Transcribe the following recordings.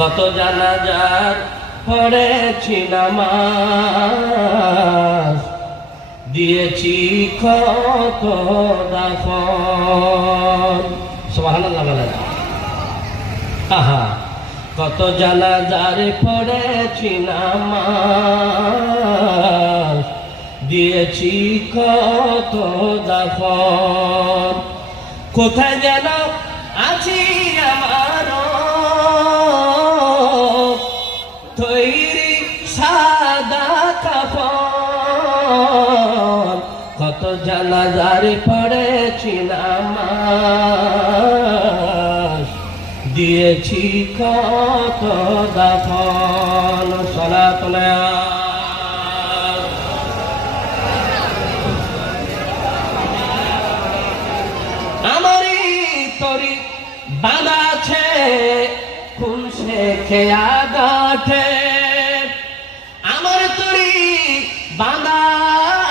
কত জানাজার পড়েছি নামাজ, দিয়েছি কত দাফন। সুবহানাল্লাহ বলেন। আহা, কত জানাজার পড়েছি নামাজ, দিয়েছি কত দাফন। কোথায় যেন আছি আমার তৈরি সাদা কাফন, কত জানাজার পড়েছি নামাজ, দিয়েছি কত দাফন। সালাতুল আমারই তরি বাঁধা আছে কোন শেখে আগাঠে, আমার তরি বাঁধা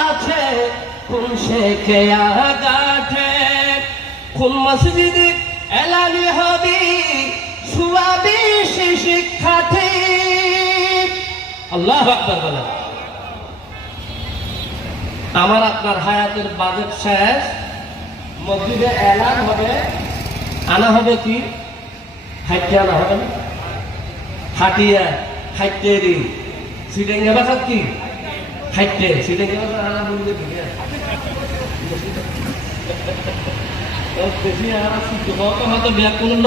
আছে কোন শেখে আগাঠে, কোন মসজিদে এলানি হবি শুয়াবি শিক্ষার্থী। আল্লাহু আকবার বলেন। আমার আপনার হায়াতের বাজেট শেষ, মসজিদে এলান হবে, আনা হবে কি হাইটে আনা হবে না, হাটিয়া হাইটেরি সিটেঙ্গা বাসাত কি হাইটে সিটেঙ্গা বাসাত আনা বলতে দিকে বেশি আর শুদ্ধ কত হয়তো ব্যাগ করল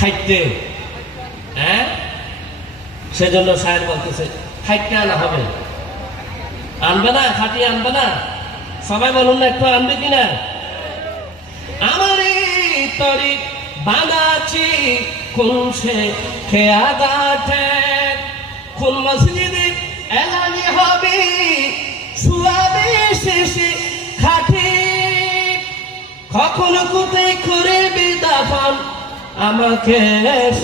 হাইটে। হ্যাঁ, সেজন্য সাহেব বলতেছে হাইটে আনা হবে, আনবে না, খাটিয়ে আনবে না। সবাই বলুন না একটু আনবে কিনা। আমার তরি বাঁধাছি কোন সে খেয়া গাঠে, কোন মসজিদে এলানি হবে শুয়াবে শেষে খাটি, কখনো কোথায় করে বিদাফন আমাকে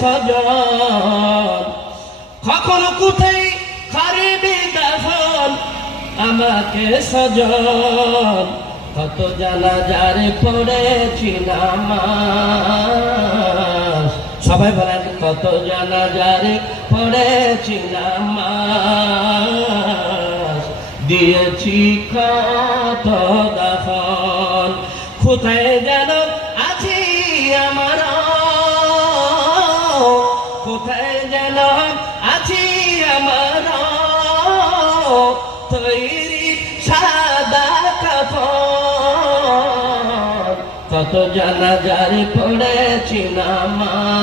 সজন, কখনো কোথায় করে বিদাফন আমাকে সজন। কত জানাজার পড়েছি নামাজ, সবাই বলেন কত জানাজার পড়েছি নামাজ, দিয়েছি কত দাফন। কোথায় যেন আছি আমার, কোথায় যেন আছি আমার তৈরি সাদা কাফন, কত জানাজার পড়েছি নামাজ।